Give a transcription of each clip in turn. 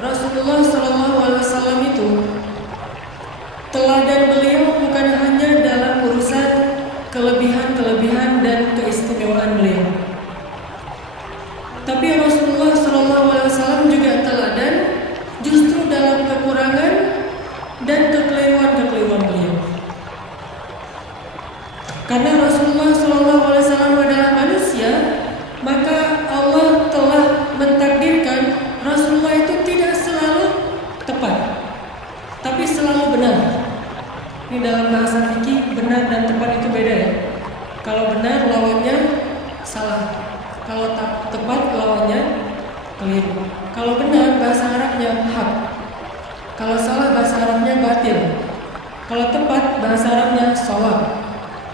Rasulullah SAW itu teladan beliau bukan hanya dalam urusan kelebihan-kelebihan dan keistimewaan beliau, tapi Rasulullah SAW juga teladan justru dalam kekurangan dan kekeliruan-kekeliruan beliau. Karena Rasulullah SAW adalah manusia, maka Allah telah mentakdirkan Rasulullah itu tidak selalu tepat, tapi selalu benar. Ini dalam bahasa fikih, benar dan tepat itu beda ya. Kalau benar lawannya salah, kalau tepat lawannya keliru. Kalau benar bahasa Arabnya hak, kalau salah bahasa Arabnya batil. Kalau tepat bahasa Arabnya shawab,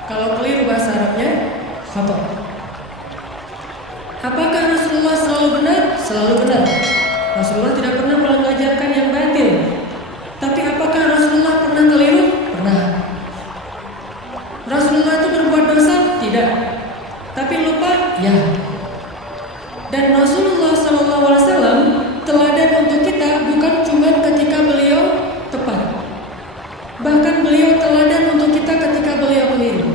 kalau keliru bahasa Arabnya khata. Apakah Rasulullah selalu benar? Selalu benar. Rasulullah tidak pernah mengajarkan yang batil. Tapi apakah Rasulullah pernah keliru? Pernah. Rasulullah itu berbuat dosa? Tidak. Tapi lupa? Ya. Dan Rasulullah SAW teladan untuk kita bukan cuma ketika beliau tepat, bahkan beliau teladan untuk kita ketika beliau keliru.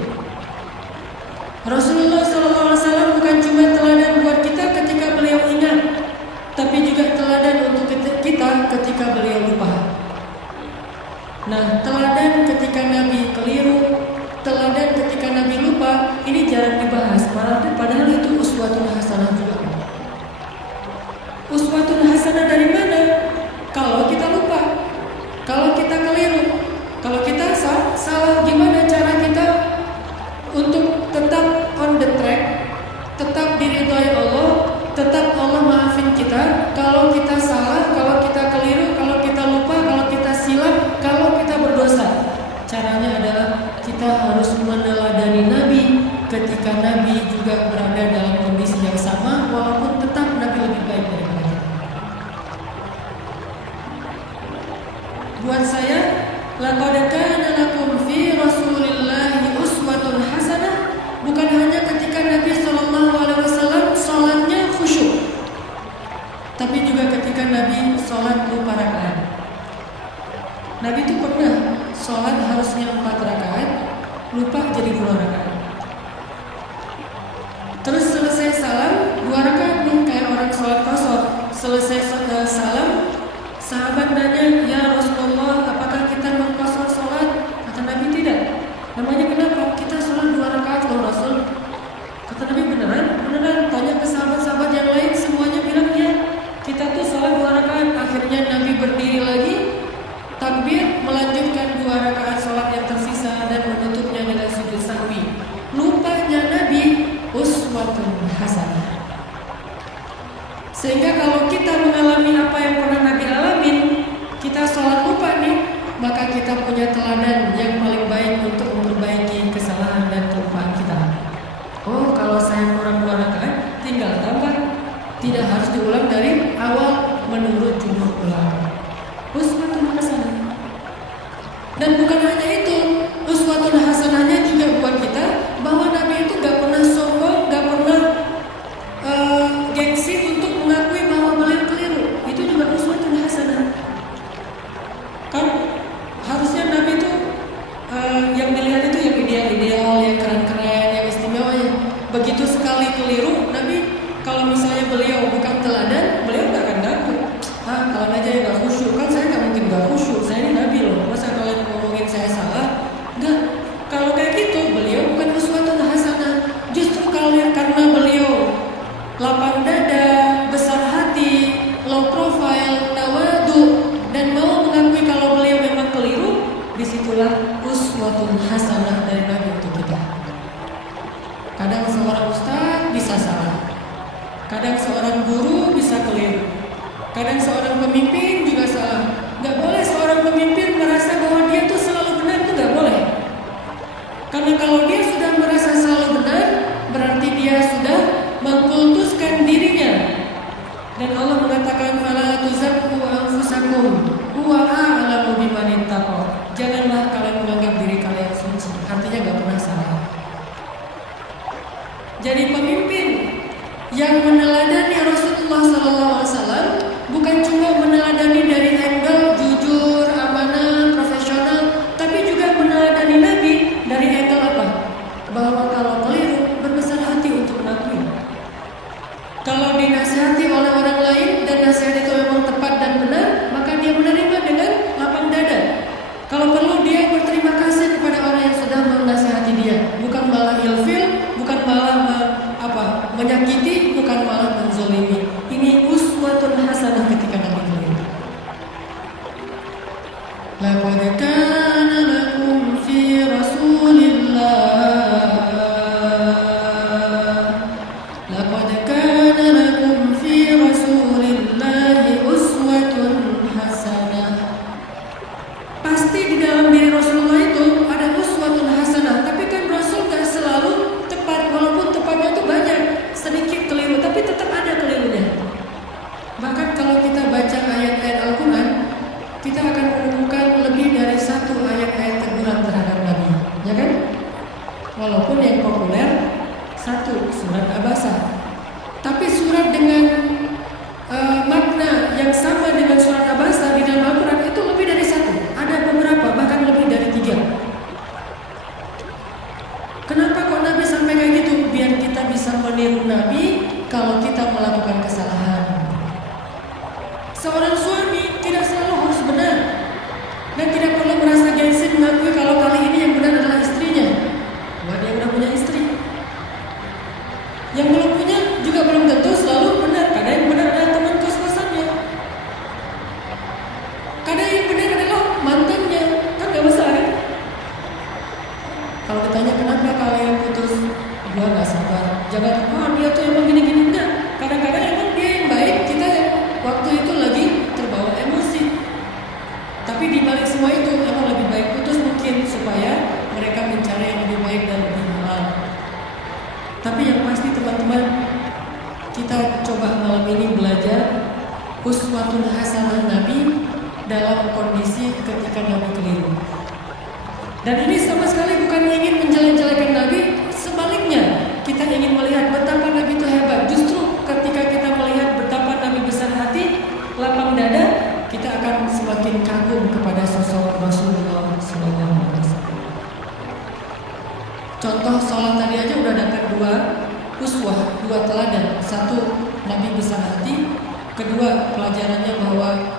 Rasulullah SAW bukan cuma teladan buat kita ketika beliau ingat, tapi juga teladan untuk kita ketika beliau lupa. Nah, teladan ketika Nabi keliru, teladan ketika Nabi lupa, ini jarang dibahas. Padahal itu uswatun hasanah juga. Uswatun hasanah dari mana? Kalau kita lupa, kalau kita keliru, kalau kita salah, gimana cara kita untuk tetap on the track, tetap diridhoi Allah, tetap Allah maafin kita. Kalau kita salah, kalau kita keliru, kalau kita lupa, kalau kita silap, kalau kita berdosa, caranya adalah kita harus meneladani Nabi ketika Nabi juga berada dalam kondisi yang sama, walaupun tetap Nabi lebih baik daripada kita. Buat saya, laqad kana lakum fi Rasulillahi uswatun hasanah bukan hanya ketika Nabi SAW salatnya khusyuk, tapi juga ketika Nabi salat lupa rakaat. Nabi itu pernah salat harusnya 4 rakaat, lupa jadi 2 rakaat. Terus selesai salam 2 rakaat nih, kayak orang salat qashar. Selesai salam, sahabat nanya, "Ya Rasulullah, apakah kita mengqashar salat?" Kata Nabi, "Tidak." Namanya kenapa? Kita salat 2 rakaat loh Rasul. Kata Nabi, "Beneran?" "Beneran." Tanya ke sahabat-sahabat yang lain, semuanya bilang ya. Kita tuh salat 2 rakaat. Akhirnya Nabi berdiri lagi, takbir, melanjutkan 2 rakaat salat yang tersisa dan menutupnya dengan sujud sahwi. Lupanya Nabi uswatun hasanah. Sehingga kalau kita mengalami apa yang pernah Nabi alamin, kita sholat lupa nih, maka kita punya teladan yang paling baik untuk memperbaiki kesalahan dan kelupaan kita. Oh, kalau saya kurang 2 rakaat, tinggal tambah. Tidak harus diulang dari awal menurut jumhur ulama. Uswatun hasanah. Dan bukan hanya itu, uswatun hasanahnya juga buat kita bahwa Nabi itu gak pernah sombong, gak pernah gengsi untuk mengakui bahwa beliau keliru. Itu juga uswatun hasanah. Kan harusnya Nabi itu yang dilihat itu yang ideal-ideal, yang keren-keren, yang istimewa. Begitu sekali keliru, Nabi kalau misalnya beliau bukan teladan, beliau gak akan ngaku. Kalian aja yang gak khusyuk, kan saya gak mungkin gak khusyuk, saya ini Nabi loh, masa kalian ngomongin saya salah? Enggak. Kalau kayak gitu, beliau bukan uswatun hasanah. Justru kalian, karena beliau lapang dada, besar hati, low profile, tawadu, dan mau mengakui kalau beliau memang keliru, disitulah uswatun hasanah dari Nabi untuk kita. Kadang seorang ustaz bisa salah, kadang seorang guru bisa keliru, kadang seorang pemimpin juga salah. Gak boleh seorang pemimpin merasa bahwa dia tuh selalu benar, itu gak boleh. Karena kalau dia sudah merasa selalu benar, berarti dia sudah mengkultuskan dirinya. Dan Allah mengatakan, "Fala tuzakku anfusakum, huwa a'lamu biman ittaqa." Janganlah kalian menganggap diri kalian suci. Artinya gak pernah salah. Jadi pemimpin yang meneladani Rasulullah SAW, bukan cuma meneladani dari angle jujur, amanah, profesional, tapi juga meneladani Nabi dari angle apa? Bahwa kalau keliru, berbesar hati untuk mengakui. Kalau dinasihati oleh orang lain dan nasihat itu memang tepat dan benar, maka dia menerima dengan lapang dada. Kalau perlu dia berterima kasih kepada orang yang sudah menasihati dia, bukan malah ilfil, bukan malah menyakiti, bukan malah menzolimi. Ini uswatun hasanah ketika Nabi keliru. Laqad kana lakum fi Rasulillah Laqad kana lakum fi Rasulillahi uswatun hasanah. Pasti di dalam diri Rasulullah itu ada uswatun hasanah, tapi kan Rasul gak selalu tepat, walaupun tepatnya itu banyak, sedikit keliru, tapi tetap ada kelirunya. Bahkan kalau kita baca ayat-ayat Al-Quran, kita akan menemukan lebih dari satu ayat-ayat teguran terhadap Nabi, ya kan? Walaupun yang populer satu, surat Abasa, tapi surat dengan makna yang sama dengan surat Abasa di dalam Al-Quran itu lebih dari satu. Ada beberapa, bahkan lebih dari 3. Kenapa kok Nabi sampai kayak gitu? Biar kita bisa meniru Nabi kalau kita melakukan kesalahan. Seorang suami tidak selalu harus benar dan tidak perlu merasa gengsi mengakui kalau kali ini yang benar adalah istrinya. Wah, dia udah punya istri. Yang belum punya juga belum tentu selalu benar. Kadang yang benar adalah teman kos-kosannya. Kadang yang benar adalah mantannya. Kan gak masalah kan? Kalau ditanya kenapa kalian putus, gua gak sabar. Jangan, dia tuh emang gini-gini. Enggak. Kadang-kadang emang dia yang baik, kita yang waktu itu lagi terbawa emosi. Tapi di balik semua itu emang lebih baik putus mungkin supaya mereka mencari yang lebih baik dan lebih halal. Tapi yang pasti teman-teman, kita coba malam ini belajar uswatun hasanah Nabi dalam kondisi ketika Nabi keliru. Dan ini sama sekali bukan ingin menjelek-jelekan Nabi, sebaliknya kita ingin melihat betapa Nabi itu hebat. Justru ketika kita melihat betapa Nabi besar hati, lapang dada, kita akan semakin kagum kepada sosok Rasulullah SAW. Contoh sholat tadi aja udah dapat 2 uswah, 2 teladan. 1, Nabi besar hati. 2, pelajarannya bahwa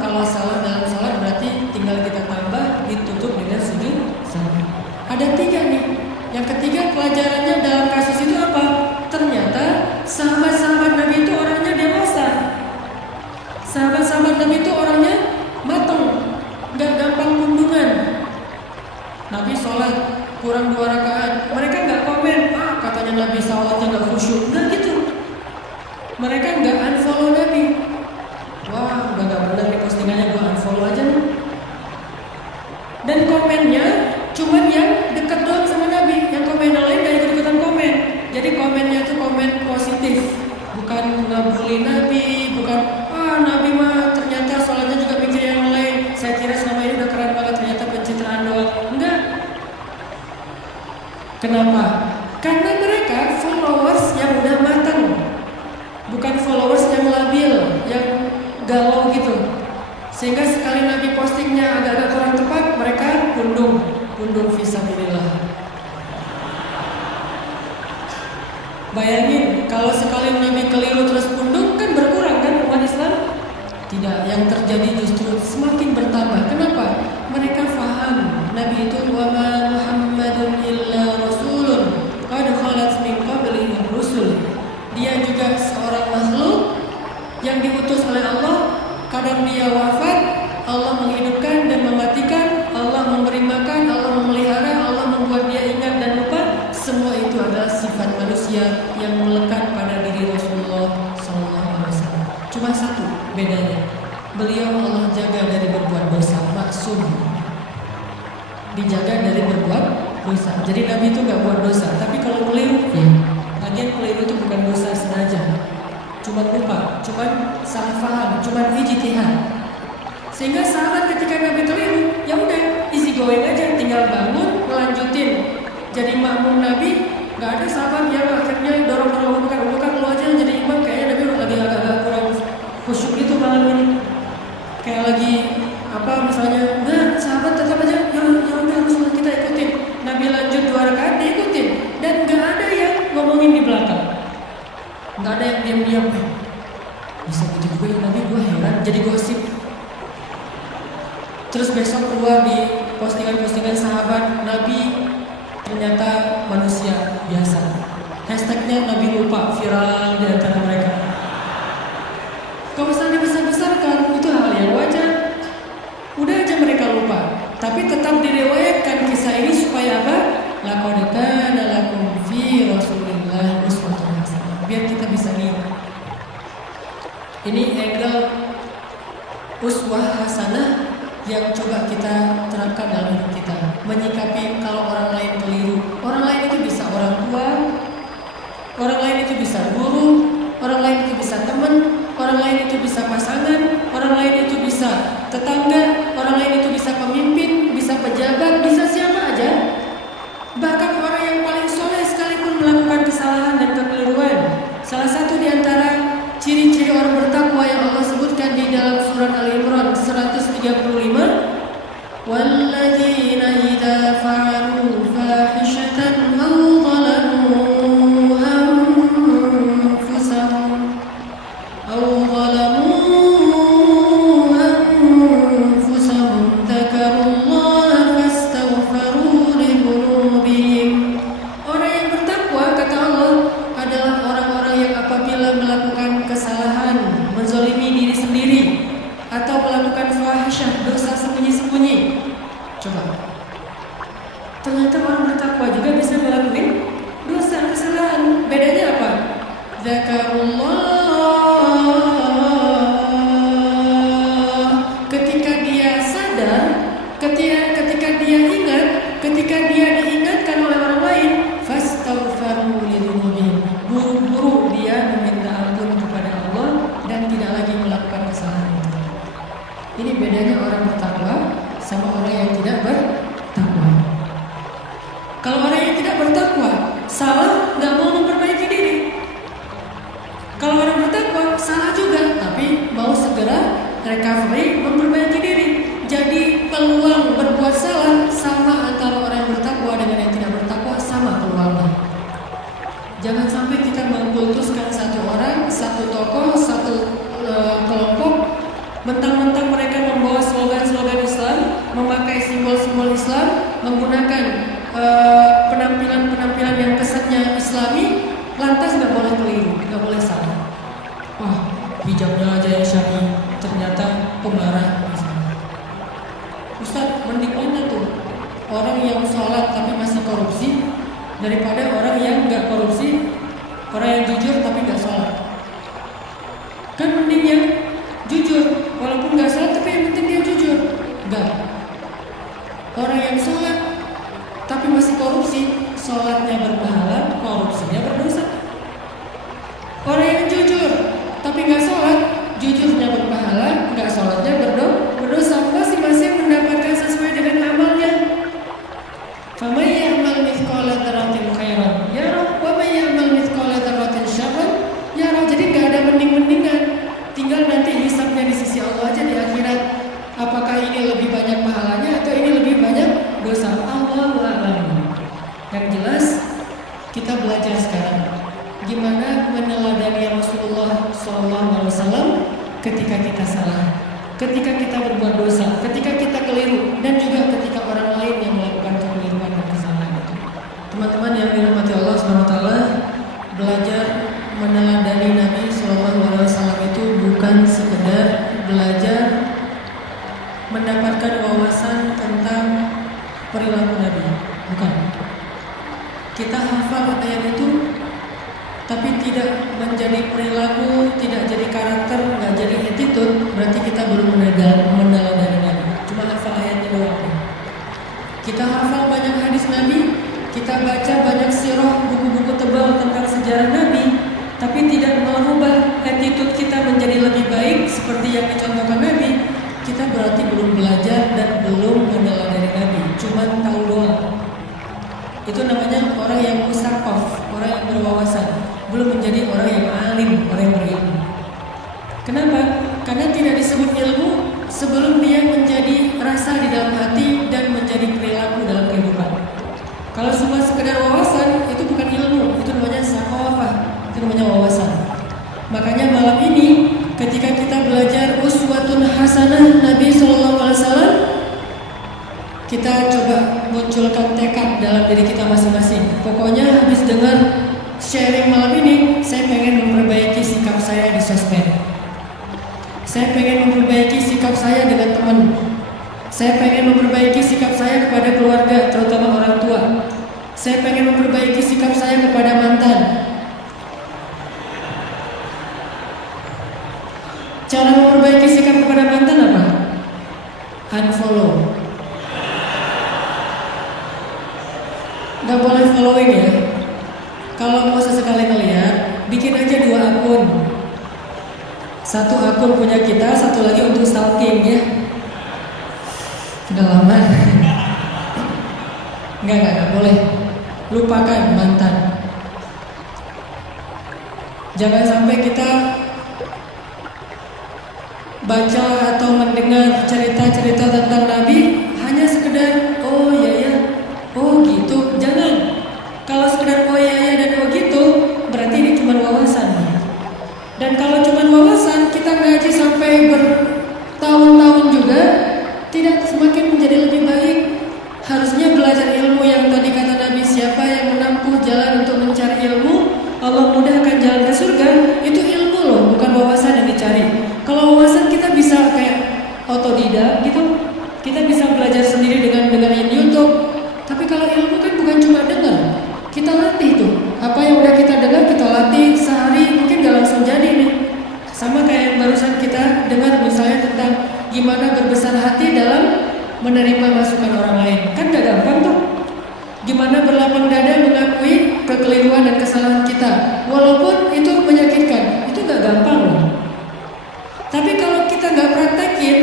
kalau salah dalam sholat berarti tinggal kita tambah, ditutup dengan sujud sahwi. Ada 3 nih. Yang ketiga pelajarannya dalam kasus itu apa? Ternyata sahabat-sahabat Nabi itu orangnya dewasa. Sahabat-sahabat Nabi itu orangnya matang, gak gampang kundungan. Nabi sholat kurang 2 rakaat, mereka nggak komen, katanya Nabi sholatnya nggak khusyuk, nggak gitu. Mereka nggak unfollow Nabi. Wah, udah nggak benar nih postingannya, gue unfollow aja nih. Dan komennya cuman yang dekat doang sama Nabi, yang komen yang lain nggak ikut-ikutan komen. Jadi komennya tuh komen positif, bukan ngebully Nabi, bukan Nabi mah ternyata sholatnya juga mikir yang lain. Saya kira selama ini udah keren banget, ternyata pencitraan doang. Enggak. Kenapa? Karena mereka followers yang udah matang, bukan followers yang labil, yang galau gitu. Sehingga sekali Nabi postingnya agak-agak kurang tepat, mereka pundung fisabilillah. Bayangin kalau sekali Nabi keliru terus pundung, kan berkurang kan umat Islam? Tidak, yang terjadi justru semakin bertambah. Kenapa? Mereka faham Nabi itu wa ma Muhammadun illa rasulun qad khalat min qablihi rusul. Dia juga seorang makhluk yang diutus oleh Allah. Kadang dia wafat, Allah menghidupkan dan mematikan, Allah memberi makan, Allah memelihara, Allah membuat dia ingat dan lupa. Semua itu adalah sifat manusia yang melekat pada diri Rasulullah SAW. Cuma satu bedanya, beliau Allah jaga dari berbuat dosa, maksum, dijaga dari berbuat dosa. Jadi Nabi itu nggak buat dosa, tapi kalau keliru, lagian keliru itu bukan dosa sengaja, cuma lupa, cuma salah paham, cuma ijtihad. Sehingga sahabat ketika Nabi keliru, ya udah easy going aja, tinggal bangun, melanjutin jadi makmum Nabi. Nggak ada sahabat yang akhirnya dorong-dorong bukan lu aja yang jadi imam, kayaknya Nabi lagi agak-agak kurang khusyuk gitu malah diam-diam, bisa gitu juga ya Nabi, gue heran, jadi gosip. Terus besok keluar di postingan-postingan sahabat, Nabi ternyata manusia biasa. Hashtagnya Nabi lupa, viral di antara mereka. Kalau misalnya dibesar-besarkan, itu hal yang wajar. Udah aja mereka lupa, tapi tetap direwayatkan kisah ini supaya apa? Laqad kana lakum fi Rasulillah uswatun hasanah. Biar kita bisa lihat. Ini angle uswah hasanah yang coba kita terapkan dalam hidup kita. Menyikapi kalau orang lain keliru. Orang lain itu bisa orang tua, orang lain itu bisa guru, orang lain itu bisa teman, orang lain itu bisa pasangan, orang lain itu bisa tetangga, orang lain itu bisa pemimpin, bisa pejabat, bisa siapa aja. Bahkan orang yang paling soleh sekalipun melakukan kesalahan dan kekeliruan. Salah satu di antara ciri-ciri orang bertakwa yang Allah sebutkan di dalam surat Al-Imran 135, walladzina idza fa'alu fahishatan aw zalamu anfusahum dzakarullaha fastaghfaru li dzunubihim. Orang yang bertakwa, kata Allah, adalah orang-orang yang apabila melakukan kesalahan, menzalimi diri sendiri, atau melakukan fahisyah, dosa sembunyi-sembunyi. Coba. Ternyata orang bertakwa juga bisa melakukan dosa, kesalahan. Bedanya apa? Dzakarullah. Ketika dia sadar, ketika dia ingat, ketika dia diingatkan oleh orang lain, fastaghfaru li dzunubihim. Buru-buru dia meminta ampun kepada Allah dan tidak lagi melakukan kesalahan itu. Ini bedanya orang bertakwa sama orang yang tidak bertakwa. Kalau orang yang tidak bertakwa salah, nggak mau memperbaiki diri. Kalau orang bertakwa salah juga, tapi mau segera recovery, memperbaiki diri. Jadi peluang berbuat salah sama antara orang yang bertakwa dengan yang tidak bertakwa, sama peluangnya. Jangan sampai kita mengkultuskan satu orang, satu tokoh, satu kelompok, mentang-mentang mereka membawa slogan-slogan Islam, memakai simbol-simbol Islam, menggunakan penampilan-penampilan yang kesannya Islami, lantas nggak boleh keliru, nggak boleh salah. Wah, hijabnya aja yang syar'i, ternyata pemarah. Ustaz, mending mana tuh orang yang sholat tapi masih korupsi daripada orang yang nggak korupsi, orang yang jujur tapi nggak sholat. Kan mending yang jujur, walaupun nggak sholat tapi yang penting dia jujur. Nggak. Orang yang sholat tapi masih korupsi, sholatnya berpahala, korupsinya berdosa. Orang yang jujur tapi nggak sholat, jujurnya berpahala, nggak sholatnya berdosa. Masing-masing mendapatkan sesuai dengan amalnya. Faman ya'mal mithqala dzarratin khairan yarah wa man ya'mal mithqala dzarratin syarran yarah. Jadi nggak ada mending-mendingan. Tinggal nanti hisabnya di sisi Allah aja di akhirat. Apakah ini lebih banyak pahalanya atau ini lebih banyak dosa? Allahu a'lam. Yang jelas kita belajar sekarang gimana meneladani Rasulullah SAW ketika kita salah, ketika kita berbuat dosa, ketika kita keliru, dan juga ketika orang lain yang melakukan kekeliruan dan kesalahan itu. Teman-teman yang dirahmati Allah SWT, belajar meneladani Nabi SAW itu bukan sekedar belajar mendapatkan wawasan tentang perilaku Nabi, bukan. Kita hafal ayat itu, tapi tidak menjadi perilaku, tidak jadi karakter, nggak jadi attitude, berarti kita belum meneladani Nabi. Cuma hafal ayatnya doang. Kita hafal banyak hadis Nabi, kita baca banyak sirah, buku-buku tebal tentang sejarah Nabi, tapi tidak merubah attitude kita menjadi lebih baik seperti yang dicontohkan Nabi. Kita berarti belum belajar dan belum meneladani Nabi, cuma tahu doang. Itu namanya orang yang musaqaf, orang yang berwawasan, belum menjadi orang yang alim, orang yang berilmu. Kenapa? Karena tidak disebut ilmu sebelum dia menjadi rasa di dalam hati dan menjadi perilaku dalam kehidupan. Kalau cuma sekedar wawasan, itu bukan ilmu, itu namanya saqafah, itu namanya wawasan. memunculkan tekad dalam diri kita masing-masing. Pokoknya habis dengar sharing malam ini, saya pengen memperbaiki sikap saya di sosmed. Saya pengen memperbaiki sikap saya dengan teman. Saya pengen memperbaiki sikap saya kepada keluarga, terutama orang tua. Saya pengen memperbaiki sikap saya kepada mantan. Cara memperbaiki sikap kepada mantan apa? Unfollow. Gak boleh following ya. Kalau mau sesekali ngeliat, bikin aja 2 akun. 1 akun punya kita, 1 lagi untuk stalking ya. Kedalaman. Enggak boleh. Lupakan mantan. Jangan sampai kita baca atau mendengar cerita-cerita tentang Nabi hanya sekedar oh ya, oh gitu. Jangan. Kalau sekedar oh ya dan oh gitu, berarti ini cuma wawasan. Dan kalau cuma wawasan, kita ngaji sampai bertahun-tahun juga tidak semakin menjadi lebih baik. Harusnya belajar ilmu yang tadi kata Nabi, siapa yang menempuh jalan untuk mencari ilmu, Allah mudahkan jalan ke surga. Itu ilmu loh, bukan wawasan yang dicari. Kalau wawasan kita bisa kayak otodidak gitu, kita bisa belajar sendiri dengan YouTube. Tapi kalau ilmu kan bukan cuma dengar, kita latih tuh. Apa yang udah kita dengar kita latih sehari, mungkin gak langsung jadi nih. Sama kayak yang barusan kita dengar misalnya tentang gimana berbesar hati dalam menerima masukan orang lain. Kan gak gampang tuh. Gimana berlapang dada mengakui kekeliruan dan kesalahan kita, walaupun itu menyakitkan, itu gak gampang loh. Tapi kalau kita gak praktekin,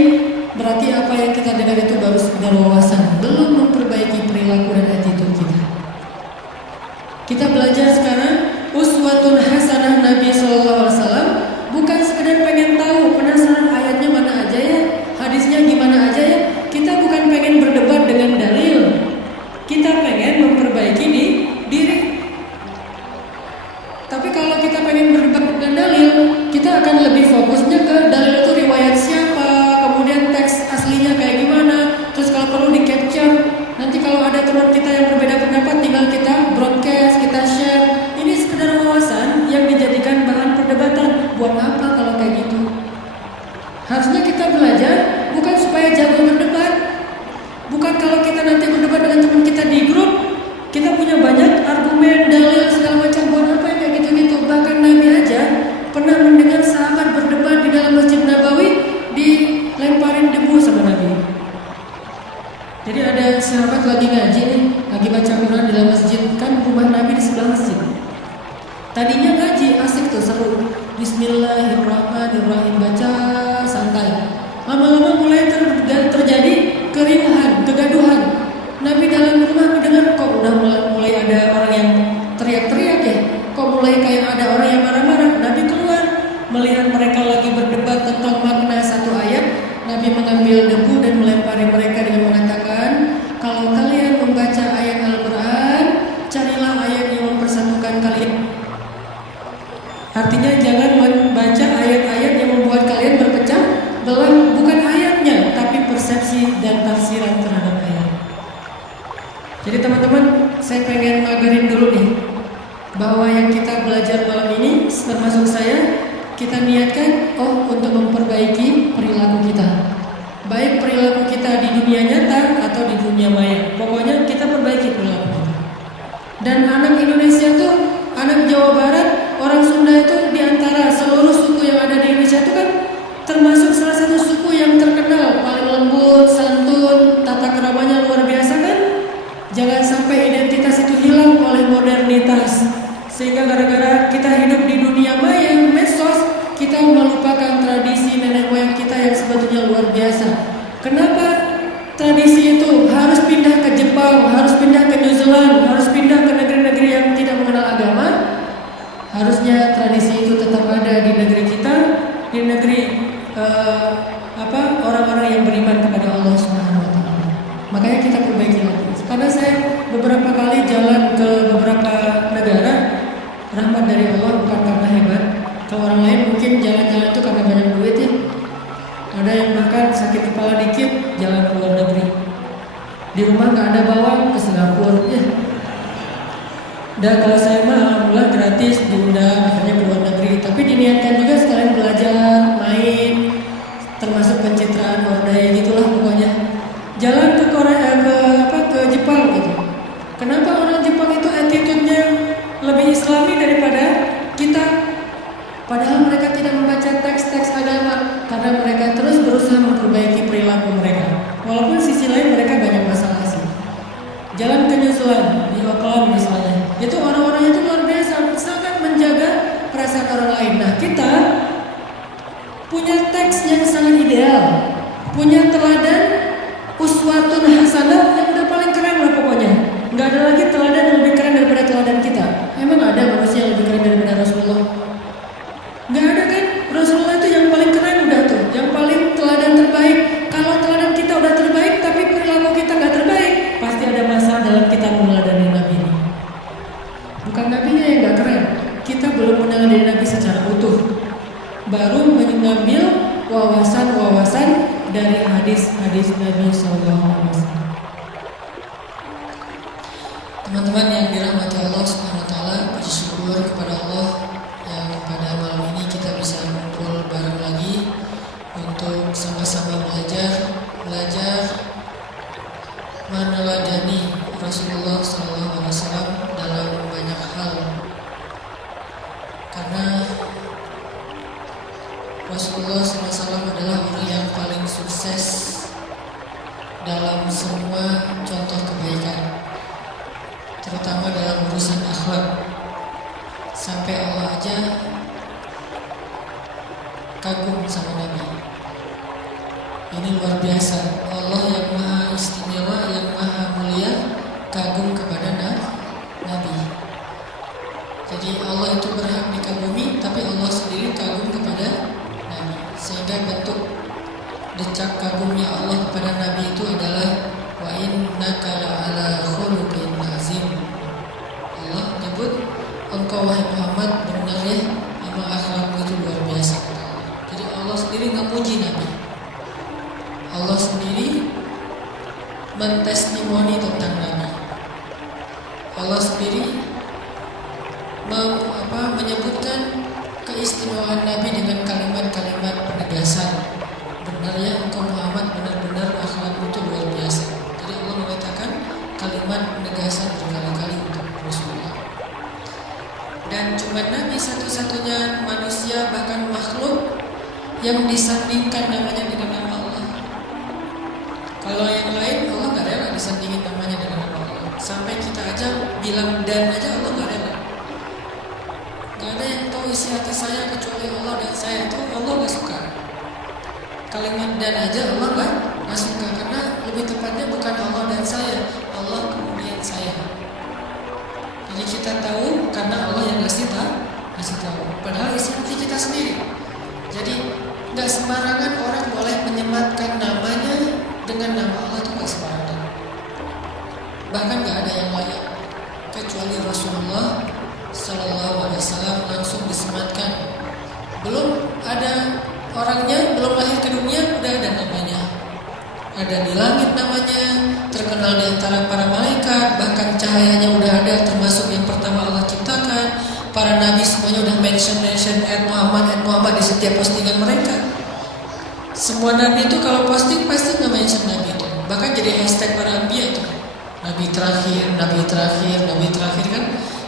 berarti apa yang kita dengar itu baru sekedar wawasan, belum memperbaiki perilaku dan attitude kita. Kita belajar sekarang uswatun hasanah Nabi SAW, bukan sekedar pengen tahu, penasaran ayatnya mana aja ya, hadisnya gimana aja ya. Kita bukan pengen berdebat dengan dalil, kita pengen memperbaiki diri. Tapi kalau kita pengen berdebat dengan dalil, kita akan lebih fokusnya ke dalil itu riwayat siapa, kemudian teks aslinya kayak gimana. Terus kalau perlu di capture, nanti kalau ada teman kita yang berbeda pendapat, tinggal kita broadcast, kita share. Ini sekedar wawasan yang dijadikan bahan perdebatan. Buat apa kalau kayak gitu? Harusnya kita belajar bukan supaya jago berdebat. Bukan kalau kita nanti berdebat dengan teman kita di grup, kita punya banyak argumen, dalil, segala macam. Buat apa yang kayak gitu-gitu? Bahkan Nabi aja pernah mendengar sahabat berdebat di dalam Masjid Nabawi, dilemparin debu sama Nabi. Jadi ada sahabat lagi ngaji nih, lagi baca Quran di dalam masjid, kan rumah Nabi di sebelah masjid. Tadinya ngaji asik tuh, seru. Bismillahirrahmanirrahim, baca santai. Lama-lama mulai terjadi keriuhan, kegaduhan. Nabi dalam rumah mendengar kok udah mulai ada orang yang teriak-teriak ya. Kok mulai kayak ada orang yang marah-marah. Nabi keluar, melihat mereka lagi berdebat tentang makna satu ayat. Nabi mengambil debu dan melempari mereka dengan mengatakan, kalau kalian membaca ayat Al-Quran, carilah ayat yang mempersatukan kalian. Artinya jangan membaca ayat-ayat yang membuat kalian berpecah belah, bukan ayatnya, tapi persepsi dan tafsiran terhadap ayat. Jadi teman-teman, saya pengen magarin dulu nih, bahwa yang kita belajar malam ini, termasuk saya, kita niatkan untuk memperbaiki perilaku kita. Baik perilaku kita di dunia nyata atau di dunia maya. Pokoknya kita perbaiki perilaku kita. Dan anak Indonesia tuh, anak Jawa Barat, orang Sunda itu diantara seluruh suku yang ada di Indonesia itu kan termasuk salah satu suku yang terkenal paling lembut, santun, tata keramanya luar biasa kan? Jangan sampai identitas itu hilang oleh modernitas. Sehingga gara-gara kita hidup di dunia maya, medsos, kita melupakan tradisi nenek moyang kita yang sebetulnya luar biasa. Kenapa tradisi itu harus pindah ke Jepang, harus pindah ke New Zealand, harus pindah ke negeri-negeri yang tidak mengenal agama? Harusnya tradisi itu tetap ada di negeri kita, di negeri orang-orang yang beriman kepada Allah Subhanahu wa taala. Makanya kita perbaiki lagi. Karena saya beberapa kali jalan ke beberapa negara, rahmat dari Allah, bukan karena hebat. Kalau orang lain mungkin jalan-jalan itu karena banyak duit ya. Ada yang bahkan sakit kepala dikit jalan ke luar negeri. Di rumah nggak ada bawang ke Singapura. Ya. Dan kalau saya mah alhamdulillah gratis diundang akhirnya ke luar negeri. Tapi diniatkan juga sekalian belajar, main, termasuk pencitraan ordai gitulah pokoknya. Jalan ke Korea ke Jepang gitu. Kenapa orang Jepang itu attitude-nya lebih Islami daripada kita? Padahal mereka tidak membaca teks-teks agama karena mereka terus berusaha memperbaiki perilaku mereka. Walaupun sisi lain mereka banyak masalah sih. Jalan ke New Zealand di Auckland misalnya, itu orang-orang itu luar biasa, sangat menjaga perasaan orang lain. Nah kita punya teks yang sangat ideal, punya teladan uswatun hasanah yang udah paling keren lah pokoknya. Nggak ada lagi teladan yang lebih keren daripada teladan kita. Emang ada manusia yang lebih keren daripada Rasulullah? Nggak ada kan? Rasulullah itu yang paling keren udah tuh, yang paling teladan terbaik. Kalau teladan kita udah terbaik tapi perilaku kita nggak terbaik, pasti ada masalah dalam kita meneladani Nabi ini. Bukan Nabinya yang nggak keren, kita belum meneladani Nabi secara utuh. Baru mengambil wawasan-wawasan dari hadis-hadis Nabi SAW. Teman-teman yang dirahmati Allah Subhanahu Wa Taala, puji syukur kepada Allah yang pada malam ini kita bisa kumpul bareng lagi untuk sama-sama belajar meneladani Rasulullah SAW dalam banyak hal. Karena Rasulullah SAW adalah orang yang paling sukses dalam semua contoh kebaikan, terutama dalam urusan akhlak. Sampai Allah aja kagum sama Nabi. Ini luar biasa. Allah yang maha istimewa, yang maha mulia, kagum kepada Nabi. Jadi Allah itu berhak dikagumi, tapi Allah sendiri kagum kepada Nabi. Sehingga bentuk decak kagumnya Allah kepada Nabi itu adalah wa innaka la'ala khuluqin azim. Allah menyebut engkau wahai Muhammad benar ya, memang akhlakmu itu luar biasa. Jadi Allah sendiri memuji Nabi. Allah sendiri mentestimoni tentang Nabi. Allah sendiri menyebutkan keistimewaan Nabi dengan kalimat-kalimat penegasan. Benar ya engkau Muhammad, benar-benar akhlakmu itu luar biasa. Jadi Allah mengatakan kalimat penegasan berkali-kali untuk Rasulullah. Dan cuma Nabi satu-satunya manusia bahkan makhluk yang disandingkan namanya dengan nama Allah. Kalau yang lain Allah nggak rela disandingin namanya dengan nama Allah. Sampai kita aja bilang dan aja Allah nggak rela. Nggak ada yang tahu isi hati saya kecuali Allah dan saya, itu Allah nggak suka. Kalimat dan aja Allah nggak suka, karena lebih tepatnya bukan Allah dan saya, Allah kemudian saya. Jadi kita tahu karena Allah yang ngasih tahu. Padahal isi hati kita sendiri. Jadi nggak sembarangan orang boleh menyematkan namanya dengan nama Allah, itu nggak sembarangan. Bahkan nggak ada yang layak kecuali Rasulullah Sallallahu Alaihi Wasallam langsung disematkan. Belum ada orangnya, belum lahir ke dunia udah ada namanya. Ada di langit namanya, terkenal di antara para malaikat, bahkan cahayanya udah ada, termasuk yang pertama Allah ciptakan. Para nabi semuanya udah mention Muhammad di setiap postingan mereka. Semua nabi itu kalau posting pasti nge-mention nabi itu. Bahkan jadi hashtag para anbiya itu. Nabi terakhir kan.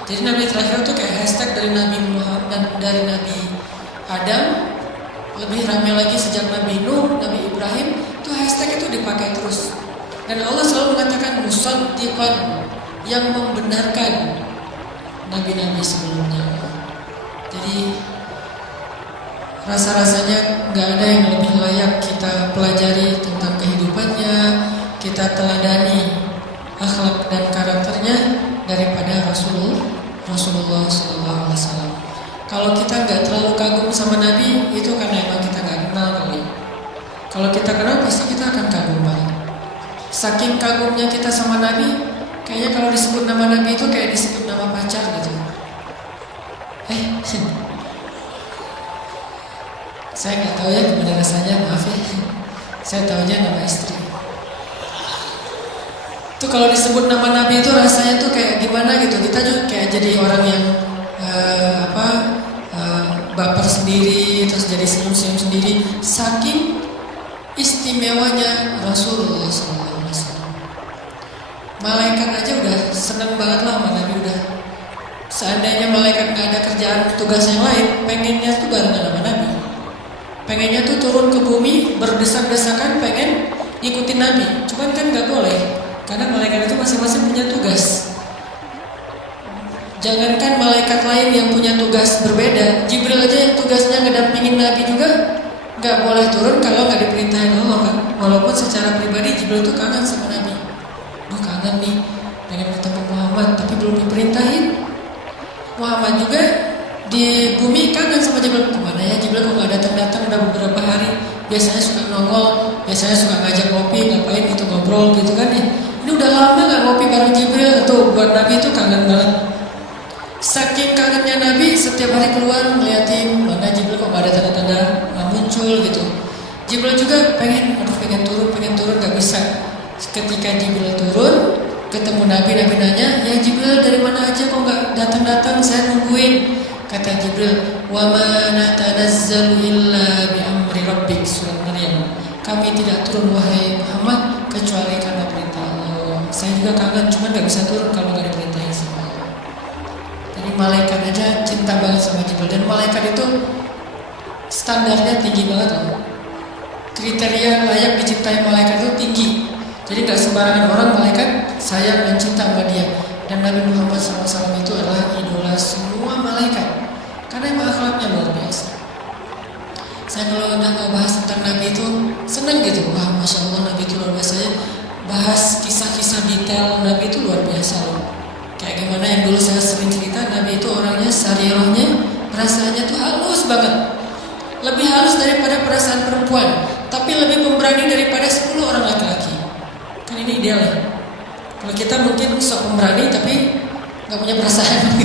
Jadi nabi terakhir itu kayak hashtag dari Nabi Muhammad, dari Nabi Adam. Lebih ramai lagi sejak Nabi Nuh, Nabi Ibrahim, itu hashtag itu dipakai terus. Dan Allah selalu mengatakan musaddiqan, yang membenarkan nabi-nabi sebelumnya. Jadi rasa-rasanya gak ada yang lebih layak kita pelajari tentang kehidupannya, kita teladani akhlak dan karakternya daripada Rasulullah SAW. Kalau kita nggak terlalu kagum sama Nabi, itu karena emang kita nggak kenal kali. Kalau kita kenal, pasti kita akan kagum banget. Saking kagumnya kita sama Nabi, kayaknya kalau disebut nama Nabi itu kayak disebut nama pacar gitu. Saya nggak tahu ya gimana rasanya, maaf ya. Saya tahunya nama istri. Tuh kalau disebut nama Nabi itu rasanya tuh kayak gimana gitu. Kita juga kayak jadi orang yang baper sendiri, terus jadi senyum-senyum sendiri. Saking istimewanya Rasulullah SAW. Malaikat aja udah seneng banget lah sama Nabi udah. Seandainya malaikat nggak ada kerjaan tugas yang lain, pengennya tuh barengan sama Nabi. Pengennya tuh turun ke bumi berdesak-desakan pengen ikutin Nabi. Cuman kan nggak boleh. Karena malaikat itu masing-masing punya tugas. Jangankan malaikat lain yang punya tugas berbeda, Jibril aja yang tugasnya ngedampingin Nabi juga nggak boleh turun kalau nggak diperintahin Allah kan. Walaupun secara pribadi Jibril itu kangen sama Nabi. Duh kangen nih, pengen ketemu Muhammad tapi belum diperintahin. Muhammad juga di bumi kangen sama Jibril. Kemana ya Jibril kok nggak datang-datang udah beberapa hari. Biasanya suka nongol, biasanya suka ngajak ngopi, ngapain gitu ngobrol gitu kan ya. Ini udah lama gak ngopi bareng Jibril. Tuh buat Nabi itu kangen banget. Saking kangennya Nabi setiap hari keluar ngeliatin mana Jibril kok gak ada tanda-tanda muncul gitu. Jibril juga pengen turun gak bisa. Ketika Jibril turun ketemu Nabi nanya, ya Jibril dari mana aja kok gak datang-datang, saya nungguin. Kata Jibril, wa ma natanazzalu illa bi amri rabbik, surat Maryam. Kami tidak turun wahai Muhammad kecuali karena perintah Allah. Saya juga kangen, cuma gak bisa turun kalau gak diperintahin sama Allah. Jadi malaikat aja cinta banget sama Jibril. Dan malaikat itu standarnya tinggi banget loh. Kriteria layak dicintai malaikat itu tinggi. Jadi gak sembarangan orang malaikat sayang dan cinta sama dia. Dan Nabi Muhammad SAW itu adalah idola semua malaikat. Karena emang akhlaknya luar biasa. Saya kalau udah ngebahas tentang Nabi itu seneng gitu. Wah Masya Allah Nabi itu luar biasa ya. Bahas kisah-kisah detail Nabi itu luar biasa loh. Kayak gimana yang dulu saya sering cerita, Nabi itu orangnya sarirahnya, perasaannya tuh halus banget. Lebih halus daripada perasaan perempuan. Tapi lebih pemberani daripada 10 orang laki-laki. Kan ini ideal ya. Kalau kita mungkin sok pemberani tapi gak punya perasaan.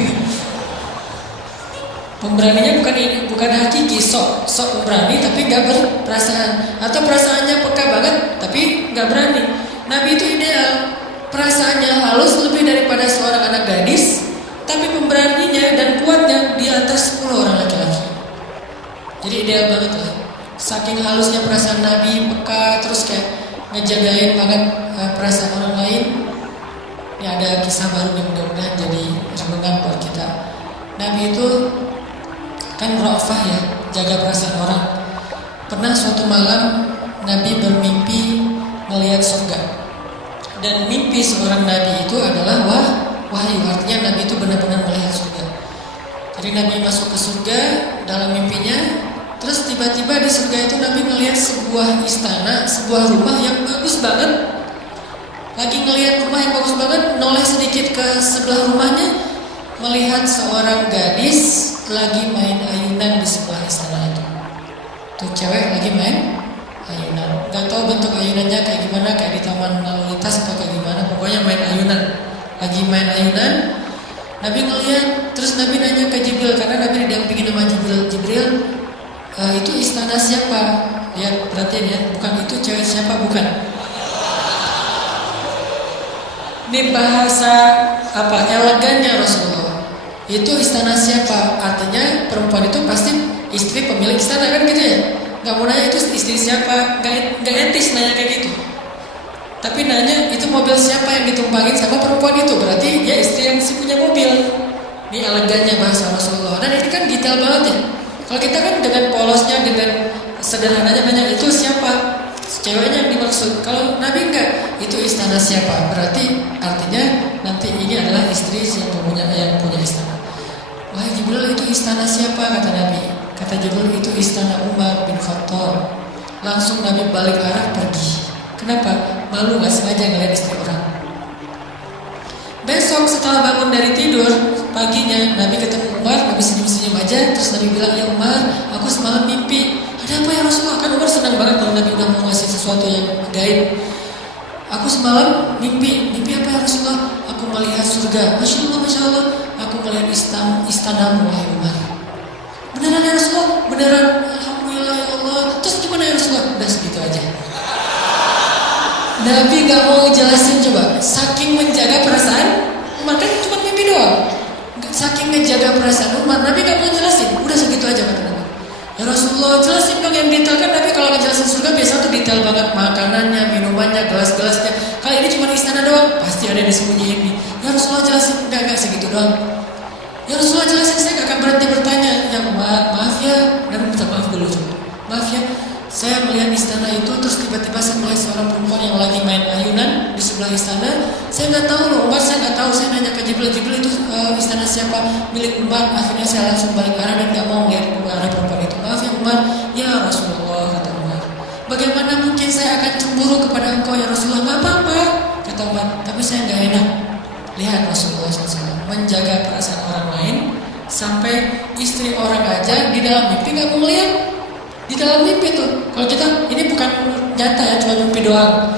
Pemberaninya bukan hakiki, sok pemberani tapi gak berperasaan. Atau perasaannya peka banget tapi gak berani. Nabi itu ideal, perasaannya halus lebih daripada seorang anak gadis, tapi pemberaninya dan kuatnya di atas 10 orang laki-laki. Jadi ideal banget lah. Saking halusnya perasaan Nabi, peka, terus kayak ngejagain banget perasaan orang lain. Ini ada kisah baru yang mudah-mudahan jadi renungan buat kita. Nabi itu kan ra'fah ya, jaga perasaan orang. Pernah suatu malam Nabi bermimpi melihat surga. Dan mimpi seorang Nabi itu adalah wahyu. Artinya Nabi itu benar-benar melihat surga. Jadi Nabi masuk ke surga dalam mimpinya. Terus tiba-tiba di surga itu Nabi melihat sebuah istana, sebuah rumah yang bagus banget. Lagi ngelihat rumah yang bagus banget, noleh sedikit ke sebelah rumahnya, melihat seorang gadis lagi main ayunan di sebelah istana itu. Tuh cewek lagi main ayunan. Gak tahu bentuk ayunannya kayak gimana, kayak di taman lalu lintas atau kayak gimana. Pokoknya main ayunan. Lagi main ayunan. Nabi ngelihat, terus Nabi nanya ke Jibril karena Nabi didampingin sama Jibril. Jibril, itu istana siapa? Lihat, perhatiin ya. Bukan itu cewek siapa, bukan. Ini bahasa elegannya Rasulullah. Itu istana siapa? Artinya perempuan itu pasti istri pemilik istana kan gitu ya. Gak mau nanya itu istri siapa, gak etis nanya kayak gitu. Tapi nanya itu mobil siapa yang ditumpangin sama perempuan itu, berarti dia istri yang si punya mobil. Ini elegannya bahasa Rasulullah. Dan ini kan detail banget ya. Kalau kita kan dengan polosnya, dengan sederhananya nanya itu siapa, ceweknya yang dimaksud. Kalau Nabi enggak, itu istana siapa, berarti artinya nanti ini adalah istri yang punya istana. Wah Jibril itu istana siapa, kata Nabi. Kata Jibril itu istana Umar bin Khattab. Langsung Nabi balik arah pergi. Kenapa? Malu gak sengaja ngeliat istri orang. Besok setelah bangun dari tidur, paginya Nabi ketemu Umar, Nabi senyum-senyum aja. Terus Nabi bilang, ya Umar, aku semalam mimpi. Ada apa ya Rasulullah? Kan Umar senang banget kalau Nabi udah mau ngasih sesuatu yang gaib. Aku semalam mimpi apa ya Rasulullah? Aku melihat surga. Masya Allah, aku melihat istanamu wahai Umar. Beneran ya Rasulullah? Beneran. Alhamdulillah ya Allah. Terus gimana ya Rasulullah? Udah segitu aja. Nabi gak mau jelasin coba. Saking menjaga perasaan umat, kan cuma mimpi doang. Saking menjaga perasaan umat, Nabi gak mau jelasin. Udah segitu aja kata Nabi. Ya Rasulullah jelasin dong yang detail, kan Nabi kalau ngejelasin surga biasa tuh detail banget, makanannya, minumannya, gelas-gelasnya. Kalau ini cuma istana doang, pasti ada yang disembunyiin nih. Ya Rasulullah jelasin, enggak segitu doang. Ya Rasulullah jelasin, saya gak akan berhenti bertanya. Yang maaf ya, Nabi minta maaf dulu coba. Maaf ya, saya melihat istana itu, terus tiba-tiba saya melihat seorang perempuan yang lagi main ayunan di sebelah istana. Saya nggak tahu loh, Umar, saya nggak tahu. Saya nanya ke Jibril itu istana siapa, milik Umar. Akhirnya saya langsung balik arah dan nggak mau melihat arah perempuan itu. Maaf ya Umar. Ya Rasulullah, kata Umar. Bagaimana mungkin saya akan cemburu kepada engkau ya Rasulullah? Nggak apa-apa, kata Umar. Tapi saya nggak enak. Lihat Rasulullah SAW menjaga perasaan orang lain, sampai istri orang aja di dalam mimpi nggak mau melihat. Di dalam mimpi tuh, kalau kita ini bukan nyata ya, cuma mimpi doang.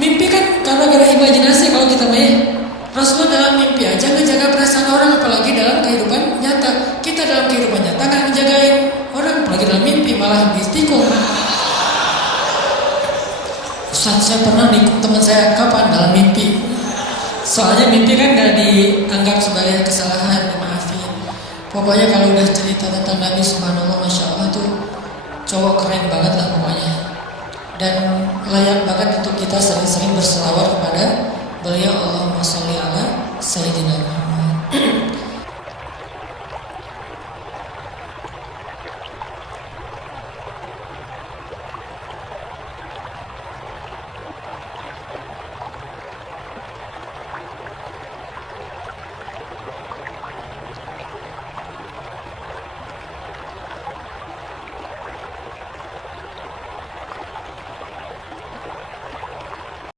Mimpi kan karena gara imajinasi kalau kita main. Rasulullah dalam mimpi aja ngejaga perasaan orang, apalagi dalam kehidupan nyata. Kita dalam kehidupan nyata nggak ngejagain orang, apalagi dalam mimpi malah ditikung. Ustaz, saya pernah nikung teman saya, kapan? Dalam mimpi. Soalnya mimpi kan nggak dianggap sebagai kesalahan, dimaafin. Pokoknya kalau udah cerita tentang Nabi, subhanallah, masya Allah tuh cowok keren banget lah pokoknya. Dan layak banget untuk kita sering-sering berselawat kepada beliau. Allahumma sholli ala Sayyidina Muhammad.